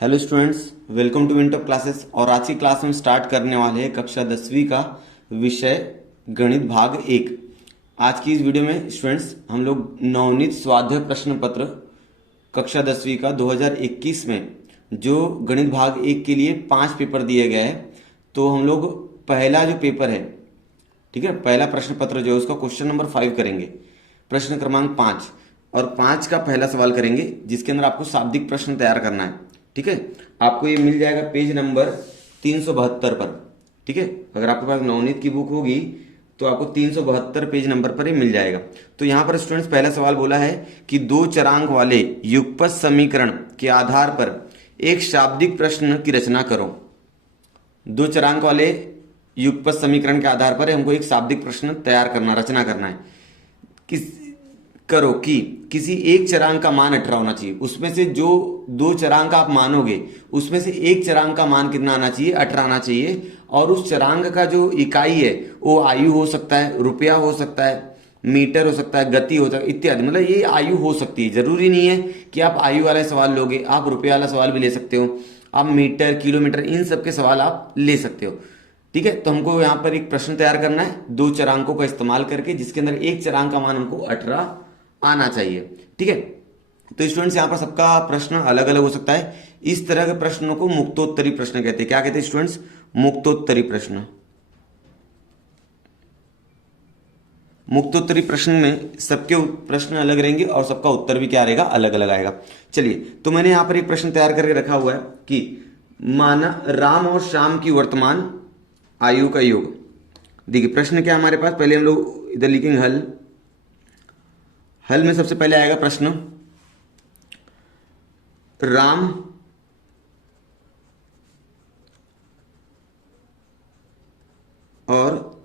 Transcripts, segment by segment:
Hello students, welcome to winter classes. और आज की क्लास में स्टार्ट करने वाले हैं कक्षा 10वीं का विषय गणित भाग 1। आज की इस वीडियो में स्टूडेंट्स हम लोग नवनीत स्वाध्याय प्रश्न पत्र कक्षा 10वीं का 2021 में जो गणित भाग 1 के लिए 5 पेपर दिए गए हैं, तो हम लोग पहला जो पेपर है, ठीक है, पहला प्रश्न पत्र जो है उसका क्वेश्चन नंबर 5 करेंगे, प्रश्न क्रमांक 5। और 5 का पहला सवाल करेंगे जिसके अंदर आपको शाब्दिक प्रश्न तैयार करना है। ठीक है, आपको ये मिल जाएगा पेज नंबर 372 पर। ठीक है, अगर आपके पास नवनीत की बुक होगी तो आपको 372 पेज नंबर पर ही मिल जाएगा। तो यहाँ पर स्टूडेंट्स पहला सवाल बोला है कि दो चरांक वाले युगपत समीकरण के आधार पर एक शाब्दिक प्रश्न की रचना करो। दो चरांक वाले युगपत समीकरण के आधार पर हमको एक शाब्दिक प्रश्न तैयार करना, रचना करना है। किस करो कि किसी एक चरांक का मान 18 होना चाहिए। उसमें से जो दो चरांक आप मानोगे उसमें से एक चरांक का मान कितना आना चाहिए? 18 आना चाहिए। और उस चरांक का जो इकाई है वो आयु हो सकता है, रुपया हो सकता है, मीटर हो सकता है, गति हो सकता है, इत्यादि। मतलब ये आयु हो सकती है। जरूरी नहीं है कि आप आयु वाला सवाल लोगे, आप रुपया वाला सवाल भी ले सकते हो, आप मीटर, किलोमीटर, इन सब के सवाल आप ले सकते हो। ठीक है, तो हमको यहाँ पर एक प्रश्न तैयार करना है दो चरांकों का इस्तेमाल करके, जिसके अंदर एक चरांक का मान हमको 18 आना चाहिए। ठीक है, तो स्टूडेंट्स यहाँ पर सबका प्रश्न अलग अलग हो सकता है। इस तरह के प्रश्नों को मुक्तोत्तरी प्रश्न कहते हैं। क्या कहते हैं स्टूडेंट्स? मुक्तोत्तरी प्रश्न। मुक्तोत्तरी प्रश्न में सबके प्रश्न अलग रहेंगे और सबका उत्तर भी क्या रहेगा? अलग अलग आएगा। चलिए, तो मैंने यहाँ पर एक प्रश्न तैयार करके रखा हुआ है कि माना राम और श्याम की वर्तमान आयु का योग। देखिए प्रश्न क्या हमारे पास, पहले हम लोग इधर लिखेंगे हल। हल में सबसे पहले आएगा प्रश्न, राम और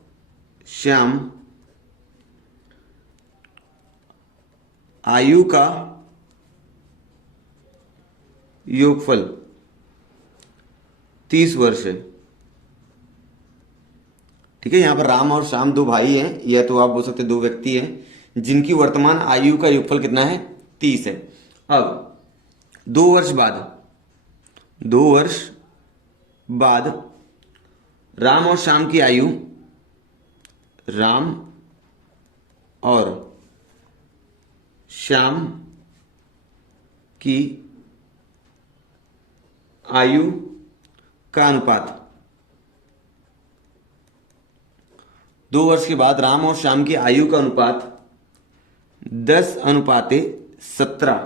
श्याम आयु का योगफल 30 वर्ष है। ठीक है, यहां पर राम और श्याम दो भाई हैं, या तो आप बोल सकते दो व्यक्ति हैं जिनकी वर्तमान आयु का योगफल कितना है? 30 है। अब 2 वर्ष बाद, 2 वर्ष बाद राम और श्याम की आयु, राम और श्याम की आयु का अनुपात, 2 वर्ष के बाद राम और श्याम की आयु का अनुपात 10:17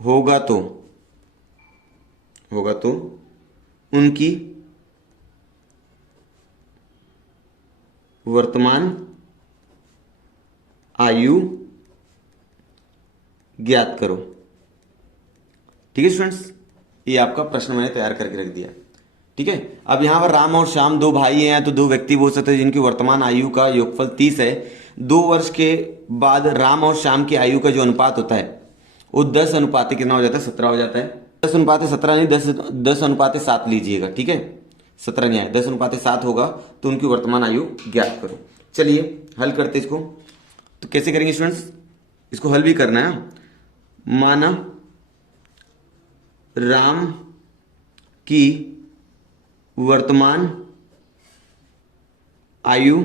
होगा तो उनकी वर्तमान आयु ज्ञात करो। ठीक है स्टूडेंट्स, ये आपका प्रश्न मैंने तैयार करके रख दिया। ठीक है, अब यहां पर राम और श्याम दो भाई हैं, तो दो व्यक्ति बोल सकते हैं जिनकी वर्तमान आयु का योगफल 30 है। 2 वर्ष के बाद राम और श्याम की आयु का जो अनुपात होता है वो 10 अनुपात कितना हो जाता है? 17 हो जाता है। 10:17 नहीं, 10:7 लीजिएगा। ठीक है, 17 नहीं आया, 10:7 होगा तो उनकी वर्तमान आयु ज्ञात करो। चलिए हल करते इसको। तो कैसे करेंगे स्टूडेंट्स? इसको हल भी करना है। माना राम की वर्तमान आयु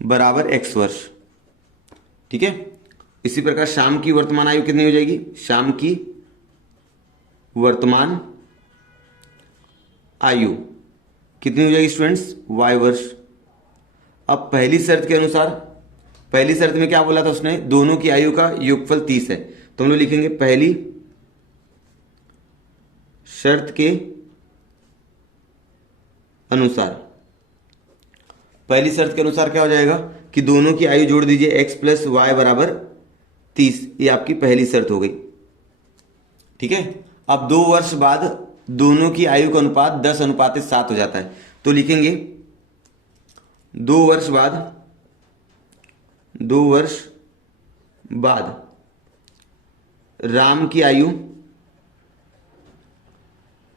बराबर x वर्ष। ठीक है, इसी प्रकार श्याम की वर्तमान आयु कितनी हो जाएगी? श्याम की वर्तमान आयु कितनी हो जाएगी स्टूडेंट्स? y वर्ष। अब पहली शर्त के अनुसार, पहली शर्त में क्या बोला था उसने? दोनों की आयु का योगफल 30 है। तो हम लोग लिखेंगे पहली शर्त के अनुसार, पहली शर्त के अनुसार क्या हो जाएगा कि दोनों की आयु जोड़ दीजिए, x + y बराबर 30। ये आपकी पहली शर्त हो गई। ठीक है, अब 2 वर्ष बाद दोनों की आयु का अनुपात 10:7 हो जाता है। तो लिखेंगे 2 वर्ष बाद, 2 वर्ष बाद राम की आयु,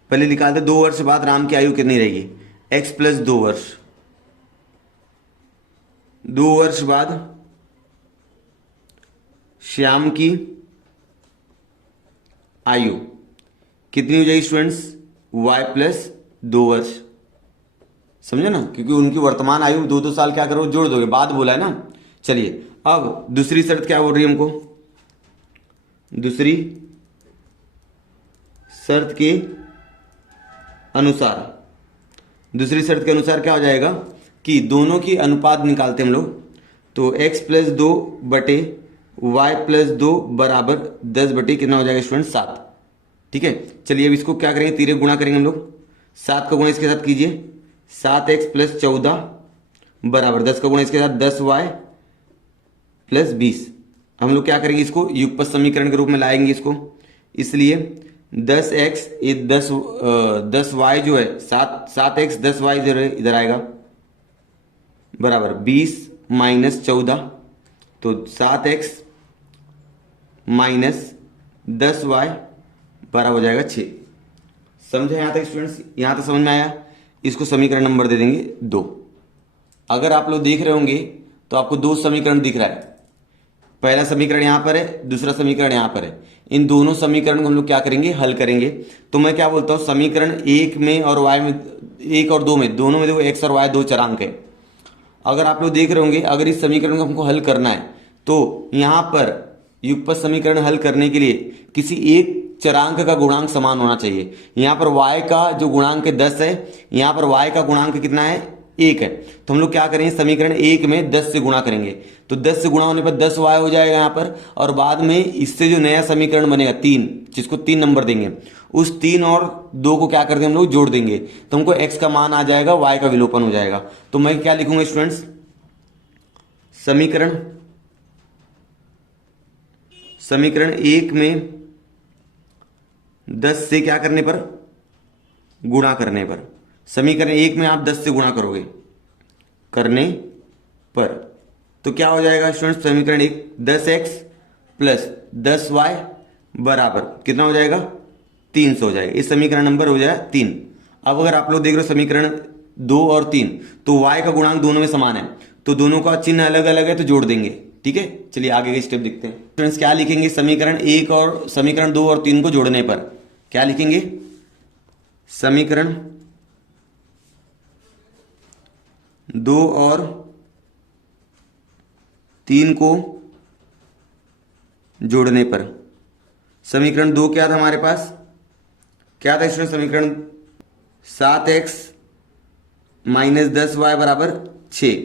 पहले निकालते 2 वर्ष बाद राम की आयु कितनी रहेगी? x + 2 वर्ष। 2 वर्ष बाद श्याम की आयु कितनी हो जाएगी स्टूडेंट्स, y प्लस 2 वर्ष। समझे ना, क्योंकि उनकी वर्तमान आयु 2 साल क्या करो जोड़ दोगे, बाद बोला है ना। चलिए अब दूसरी शर्त क्या बोल रही है हमको, दूसरी शर्त के अनुसार, दूसरी शर्त के अनुसार क्या हो जाएगा कि दोनों की अनुपात निकालते हम लोग, तो x प्लस 2 बटे वाई प्लस 2 बराबर 10 बटे कितना हो जाएगा स्टूडेंट 7। ठीक है, चलिए अब इसको क्या करेंगे, तीरे गुणा करेंगे हम लोग, 7 का गुणा इसके साथ कीजिए, 7x प्लस 14 बराबर 10 का गुणा इसके साथ 10y प्लस 20। हम लोग क्या करेंगे, इसको युगपत समीकरण के रूप में लाएंगे इसको, इसलिए 10x ये 10y जो है 7x 10y इधर आएगा बराबर 20 माइनस 14, तो 7x माइनस 10y बराबर हो जाएगा 6। समझे यहाँ तक स्टूडेंट्स, यहाँ तक समझ में आया। इसको समीकरण नंबर दे देंगे 2। अगर आप लोग देख रहे होंगे तो आपको 2 समीकरण दिख रहा है, पहला समीकरण यहाँ पर है, दूसरा समीकरण यहाँ पर है। इन दोनों समीकरण को हम लोग क्या करेंगे, हल करेंगे। तो मैं क्या बोलता हूँ, समीकरण 1 में और y में, 1 और 2 में, दोनों में देखो x और y 2 चरांक है। अगर आप लोग देख रहे होंगे, अगर इस समीकरण को हमको हल करना है तो यहाँ पर युगपत समीकरण हल करने के लिए किसी एक चरांक का गुणांक समान होना चाहिए। यहाँ पर y का जो गुणांक 10 है, यहाँ पर y का गुणांक कितना है, 1 है। तो हम लोग क्या करेंगे, समीकरण 1 में 10 से गुणा करेंगे, तो 10 से गुणा होने पर 10y हो जाएगा यहाँ पर, और बाद में इससे जो नया समीकरण बनेगा 3, जिसको 3 नंबर देंगे, उस 3 और 2 को क्या कर देंगे हम लोग जोड़ देंगे, तो हमको x का मान आ जाएगा, y का विलोपन हो जाएगा। तो मैं क्या लिखूंगा स्टूडेंट्स, समीकरण 1 में 10 से क्या करने पर, गुणा करने पर, समीकरण 1 में आप 10 से गुणा करोगे करने पर, तो क्या हो जाएगा स्टूडेंट्स, समीकरण 1 10x प्लस 10y बराबर कितना हो जाएगा, 300 हो जाएगा। इस समीकरण नंबर हो जाएगा 3। अब अगर आप लोग देख रहे हो समीकरण 2 और 3, तो y का गुणांक दोनों में समान है, तो दोनों का चिन्ह अलग अलग है, तो जोड़ देंगे। ठीक है, चलिए आगे के स्टेप देखते हैं। स्टूडेंट्स क्या लिखेंगे, समीकरण 1 और समीकरण 2 और 3 को जोड़ने पर क्या लिखेंगे, समीकरण 2 और 3 को जोड़ने पर, समीकरण 2 क्या था हमारे पास, क्या था स्टूडेंट, समीकरण 7x माइनस 10y बराबर 6,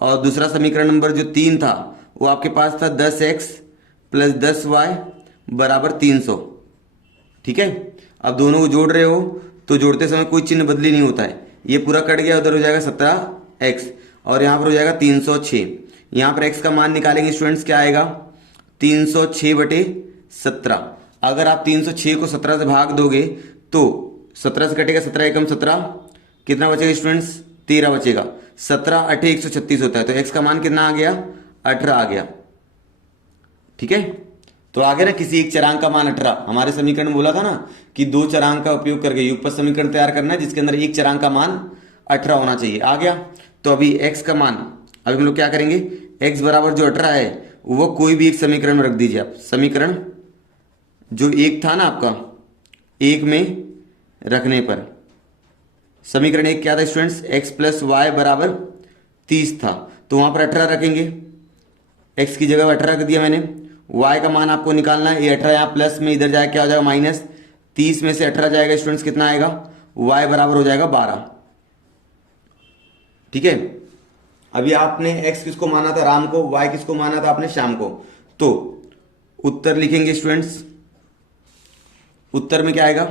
और दूसरा समीकरण नंबर जो 3 था वो आपके पास था 10x प्लस 10y बराबर 300। ठीक है, अब दोनों को जोड़ रहे हो तो जोड़ते समय कोई चिन्ह बदली नहीं होता है, ये पूरा कट गया, उधर हो जाएगा 17x और यहाँ पर हो जाएगा 306। यहाँ पर x का मान निकालेंगे स्टूडेंट्स, क्या आएगा 306 बटे 17। अगर आप 306 को 17 से भाग दोगे तो 17 से कटेगा, 17 एकम 17, कितना बचेगा स्टूडेंट्स, 13 बचेगा। 17 8 136 होता है, तो x का मान कितना आ गया, 18 आ गया। ठीक है, तो आगे ना किसी एक चरांक का मान 18, हमारे समीकरण में बोला था ना कि 2 चरांक का उपयोग करके युगपत समीकरण तैयार करना है जिसके अंदर एक चरांक का मान 18 होना चाहिए, आ गया। तो अभी x का मान, अभी हम लोग क्या करेंगे, x बराबर जो 18 है वो कोई भी एक समीकरण में रख दीजिए आप, समीकरण जो 1 था ना आपका, 1 में रखने पर, समीकरण 1 क्या था स्टूडेंट्स, x प्लस वाई बराबर 30 था, तो वहां पर 18 रखेंगे, x की जगह 18 रख दिया मैंने। y का मान आपको निकालना है, ये 18 यहाँ प्लस में इधर जाए क्या हो जाएगा माइनस, 30 में से 18 जाएगा स्टूडेंट्स, कितना आएगा, y बराबर हो जाएगा 12। ठीक है, अभी आपने x किसको माना था, राम को, y किसको माना था आपने, श्याम को। तो उत्तर लिखेंगे स्टूडेंट्स, उत्तर में क्या आएगा,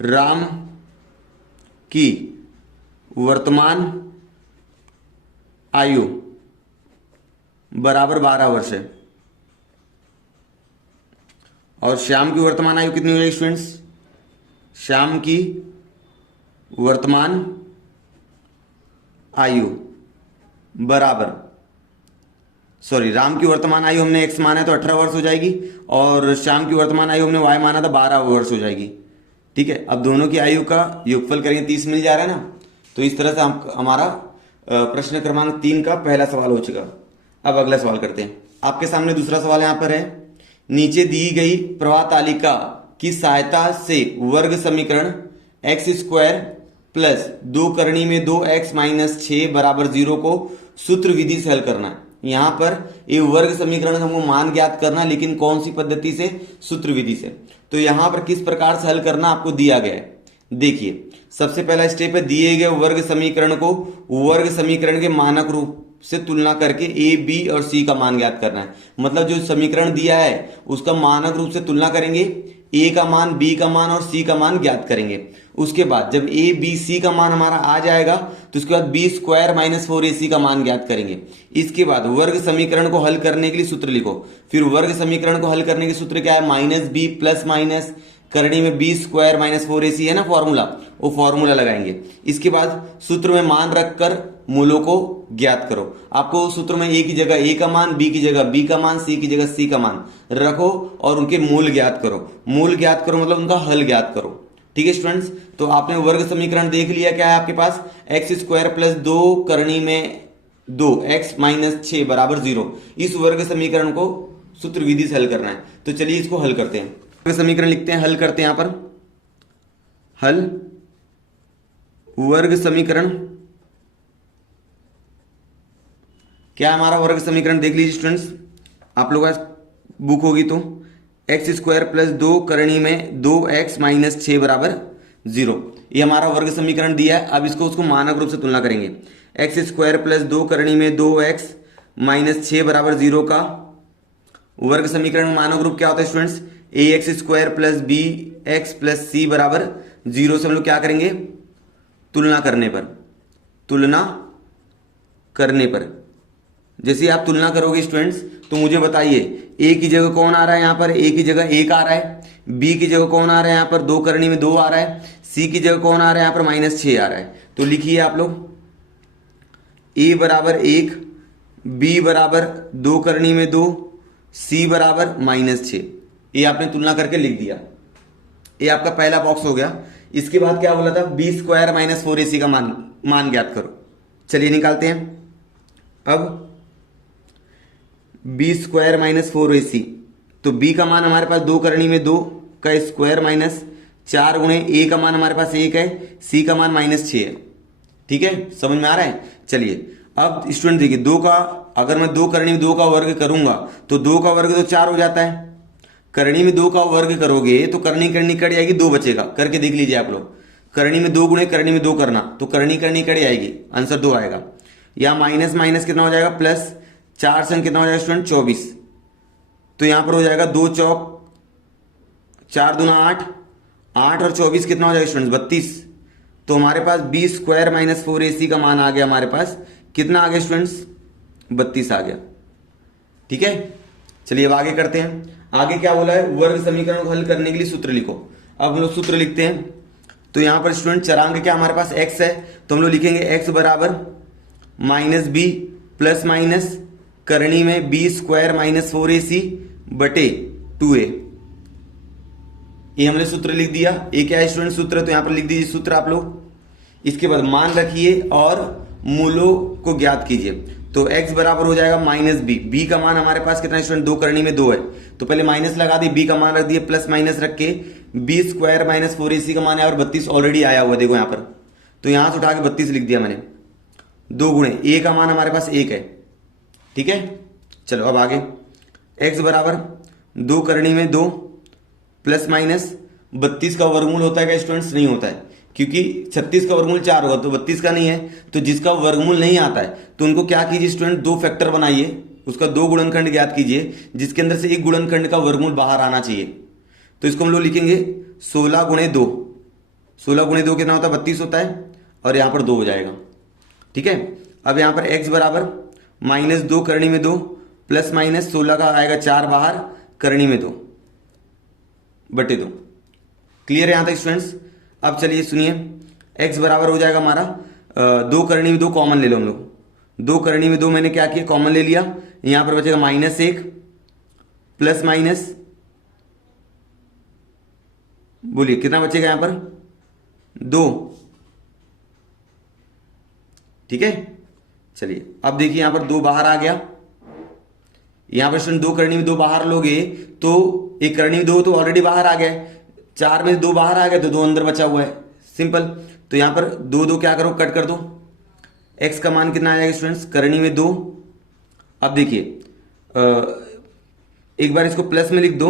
राम की वर्तमान आयु बराबर 12 वर्ष है, और श्याम की वर्तमान आयु कितनी हो जाएगी स्टूडेंट्स, श्याम की वर्तमान आयु बराबर, सॉरी, राम की वर्तमान आयु हमने x माना है तो 18 वर्ष हो जाएगी, और श्याम की वर्तमान आयु हमने y माना था 12 वर्ष हो जाएगी। ठीक है, अब दोनों की आयु का योगफल करेंगे, 30 मिल जा रहा है ना। तो इस तरह से हमारा प्रश्न क्रमांक 3 का पहला सवाल हो चुका। अब अगला सवाल करते हैं। आपके सामने दूसरा सवाल यहाँ पर है नीचे दी गई प्रवाह तालिका की सहायता से वर्ग समीकरण एक्स स्क्वायर प्लस 2 करनी में 2x माइनस 6 बराबर 0 को सूत्र विधि से हल करना है। यहां पर ये वर्ग समीकरण हमको मान ज्ञात करना है, लेकिन कौन सी पद्धति से? सूत्र विधि से। तो यहां पर किस प्रकार से हल करना आपको दिया गया है, देखिए। सबसे पहला स्टेप है, दिए गए वर्ग समीकरण को वर्ग समीकरण के मानक रूप से तुलना करके ए, बी और सी का मान ज्ञात करना है। मतलब जो समीकरण दिया है उसका मानक रूप से तुलना करेंगे, ए का मान, बी का मान और सी का मान ज्ञात करेंगे। उसके बाद जब ए, बी, सी का मान हमारा आ जाएगा तो उसके बाद बी स्क्वायर माइनस 4ac का मान ज्ञात करेंगे। इसके बाद वर्ग समीकरण को हल करने के लिए सूत्र लिखो। फिर वर्ग समीकरण को हल करने के सूत्र क्या है? माइनस बी प्लस माइनस करनी में बी स्क्वायर माइनस 4ac है ना फॉर्मूला, वो फॉर्मूला लगाएंगे। इसके बाद सूत्र में मान रखकर मूलों को ज्ञात करो। आपको सूत्र में ए की जगह ए का मान, बी की जगह बी का मान, सी की जगह सी का मान रखो और उनके मूल ज्ञात करो। मूल ज्ञात करो मतलब उनका हल ज्ञात करो। ठीक है स्टूडेंट्स, तो आपने वर्ग समीकरण देख लिया। क्या है आपके पास? एक्स स्क्वायर प्लस 2 करनी में 2x माइनस 6 बराबर 0। इस वर्ग समीकरण को सूत्र विधि से हल करना है। तो चलिए इसको हल करते हैं। वर्ग समीकरण लिखते हैं, हल करते हैं। यहां पर हल वर्ग समीकरण क्या है हमारा वर्ग समीकरण? देख लीजिए स्टूडेंट्स, आप लोगों का बुक होगी तो एक्स स्क्वायर प्लस 2 करनी में 2x माइनस 6 बराबर 0, ये हमारा वर्ग समीकरण दिया है। अब इसको उसको मानक रूप से तुलना करेंगे। एक्स स्क्वायर प्लस 2 करनी में 2x माइनस 6 बराबर 0 का वर्ग समीकरण मानक रूप क्या होता है students? A X square plus B X plus C बराबर 0 से हम लोग क्या करेंगे? तुलना करने पर, तुलना करने पर जैसे आप तुलना करोगे स्टूडेंट्स तो मुझे बताइए ए की जगह कौन आ रहा है? यहाँ पर ए की जगह 1 आ रहा है, बी की जगह कौन आ रहा है? यहाँ पर 2 करनी में 2 आ रहा है, सी की जगह कौन आ रहा है? यहाँ पर माइनस 6 आ रहा है। तो लिखिए आप लोग ए बराबर 1, बी बराबर 2 करनी में 2, सी बराबर माइनस 6। ये आपने तुलना करके लिख दिया। ये आपका पहला बॉक्स हो गया। इसके बाद क्या बोला था? बी स्क्वायर माइनस 4ac का मान ज्ञात करो। चलिए निकालते हैं। अब बी स्क्वायर माइनस 4ac, तो बी का मान हमारे पास 2 करनी में 2 का स्क्वायर माइनस 4 गुणे ए का मान हमारे पास 1 है, सी का मान माइनस 6 है। ठीक है, समझ में आ रहा है? चलिए अब स्टूडेंट देखिए, 2 का अगर मैं 2 करनी में 2 का वर्ग करूंगा तो 2 का वर्ग तो 4 हो जाता है। करनी में 2 का वर्ग करोगे तो करनी करनी कट जाएगी, 2 बचेगा। करके देख लीजिए आप लोग, करनी में 2 गुणे करनी में 2 करना तो करनी करनी कट जाएगी, आंसर 2 आएगा। या माइनस माइनस कितना हो जाएगा? प्लस 4 से कितना हो जाएगा स्टूडेंट? 24। तो यहां पर हो जाएगा 2 चौक 4 दूना 8, 8 और 24 कितना हो जाएगा स्टूडेंट? 32। तो हमारे पास बी स्क्वायर माइनस 4ac का मान आ गया हमारे पास। कितना आ गया स्टूडेंट्स? 32 आ गया। ठीक है, चलिए अब आगे करते हैं। आगे क्या बोला है? वर्ग समीकरण को हल करने के लिए सूत्र लिखो। अब हम लोग सूत्र लिखते हैं। तो यहां पर स्टूडेंट चरांक क्या हमारे पास? x है, तो हम लोग लिखेंगे x बराबर माइनस बी प्लस माइनस करनी में बी स्क्वायर माइनस 4ac बटे 2a। ये हमने सूत्र लिख दिया। ये क्या है स्टूडेंट? सूत्र। तो यहां पर लिख दीजिए सूत्र आप लोग। इसके बाद मान रखिए और मूलों को ज्ञात कीजिए। तो x बराबर हो जाएगा माइनस बी। बी का मान हमारे पास कितना स्टूडेंट? 2 करनी में 2 है, तो पहले माइनस लगा दी, बी का मान रख दिए, प्लस माइनस रख के बी स्क्वायर माइनस 4ac का मान है और 32 ऑलरेडी आया हुआ देखो यहां पर। तो यहां से उठा के 32 लिख दिया मैंने। 2 गुणे ए का मान हमारे पास 1 है। ठीक है, चलो अब आगे। x बराबर 2 करनी में 2 प्लस माइनस 32 का वर्गमूल होता है क्या स्टूडेंट्स? नहीं होता है, क्योंकि 36 का वर्गमूल 4 होगा तो 32 का नहीं है। तो जिसका वर्गमूल नहीं आता है तो उनको क्या कीजिए स्टूडेंट? 2 फैक्टर बनाइए, उसका 2 गुणनखंड ज्ञात कीजिए जिसके अंदर से एक गुणनखंड का वर्गमूल बाहर आना चाहिए। तो इसको हम लोग लिखेंगे 16 गुणे 2। 16 गुणे 2 कितना होता है? 32 होता है, और यहां पर 2 हो जाएगा। ठीक है, अब यहां पर x बराबर माइनस 2 करनी में 2 प्लस माइनस 16 का आएगा 4 बाहर, करनी में 2 बटे 2। क्लियर है यहां तक स्टूडेंट्स? अब चलिए सुनिए, x बराबर हो जाएगा हमारा 2 करनी में 2 कॉमन ले लो हम लोग। 2 करनी में 2 मैंने क्या किया? कॉमन ले लिया। यहां पर बचेगा माइनस 1 प्लस माइनस, बोलिए कितना बचेगा यहां पर? 2। ठीक है, चलिए अब देखिए यहां पर 2 बाहर आ गया, यहाँ पर स्टूडेंट 2 करनी में 2 बाहर लोगे तो एक करनी में 2 तो ऑलरेडी बाहर आ गया है, 4 में 2 बाहर आ गया तो 2 अंदर बचा हुआ है, सिंपल। तो यहाँ पर 2 2 क्या करो, कट कर दो। x का मान कितना आ जाएगा स्टूडेंट्स, करनी में 2। अब देखिए एक बार इसको प्लस में लिख दो,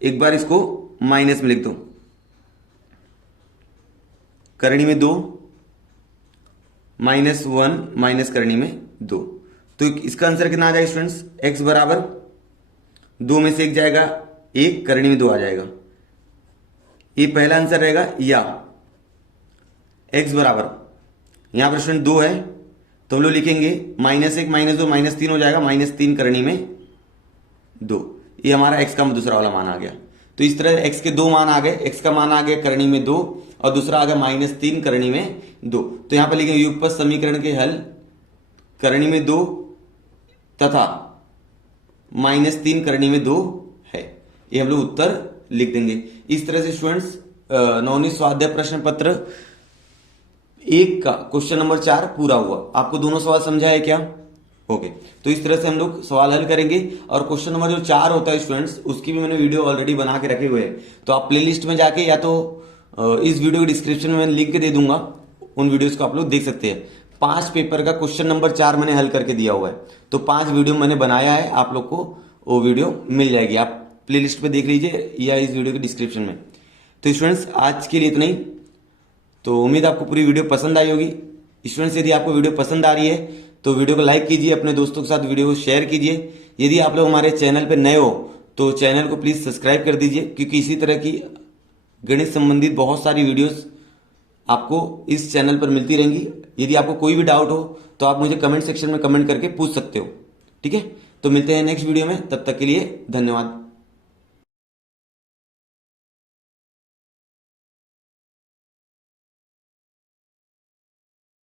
एक बार इसको माइनस में लिख दो। करनी में 2 -1 माइनस करनी में 2, तो इसका आंसर कितना आ जाएगा स्टूडेंट्स, x बराबर 2 में से 1 जाएगा 1, करनी में 2 आ जाएगा। ये पहला आंसर रहेगा। या x बराबर, यहां पर स्टूडेंट 2 है तो हम लोग लिखेंगे -1 -2 -3 हो जाएगा, -3 करनी में 2। ये हमारा x का दूसरा वाला मान आ गया। तो इस तरह x के 2 मान आ गए, x का मान आ गया करनी में 2 और दूसरा आ गया -3 करनी में 2। तो यहां पर लिखेंगे युगपत समीकरण के हल करनी में 2 तथा -3 करनी में 2 है। ये हम लोग उत्तर लिख देंगे। इस तरह से स्टूडेंट्स नवनीत स्वाध्याय प्रश्न पत्र 1 का क्वेश्चन नंबर 4 पूरा हुआ। आपको दोनों सवाल समझा है क्या? ओके, तो इस तरह से हम लोग सवाल हल करेंगे। और क्वेश्चन नंबर जो 4 होता है स्टूडेंट्स, उसकी भी मैंने वीडियो ऑलरेडी बना के रखे हुए हैं, तो आप प्लेलिस्ट में जाके या तो इस वीडियो के डिस्क्रिप्शन में मैं लिंक दे दूंगा, उन वीडियोस को आप लोग देख सकते हैं। 5 पेपर का क्वेश्चन नंबर 4 मैंने हल करके दिया हुआ है, तो 5 वीडियो मैंने बनाया है, आप लोग को वो वीडियो मिल जाएगी, आप प्लेलिस्ट पे देख लीजिए या इस वीडियो के डिस्क्रिप्शन में। तो स्टूडेंट्स आज के लिए इतना ही। तो उम्मीद आपको पूरी वीडियो पसंद आई होगी। स्टूडेंट्स यदि आपको वीडियो पसंद आ रही है तो वीडियो को लाइक कीजिए, अपने दोस्तों के साथ वीडियो को शेयर कीजिए। यदि आप लोग हमारे चैनल पर नए हो तो चैनल को प्लीज़ सब्सक्राइब कर दीजिए, क्योंकि इसी तरह की गणित संबंधित बहुत सारी वीडियोस आपको इस चैनल पर मिलती रहेंगी। यदि आपको कोई भी डाउट हो तो आप मुझे कमेंट सेक्शन में कमेंट करके पूछ सकते हो, ठीक है। तो मिलते हैं नेक्स्ट वीडियो में, तब तक के लिए धन्यवाद।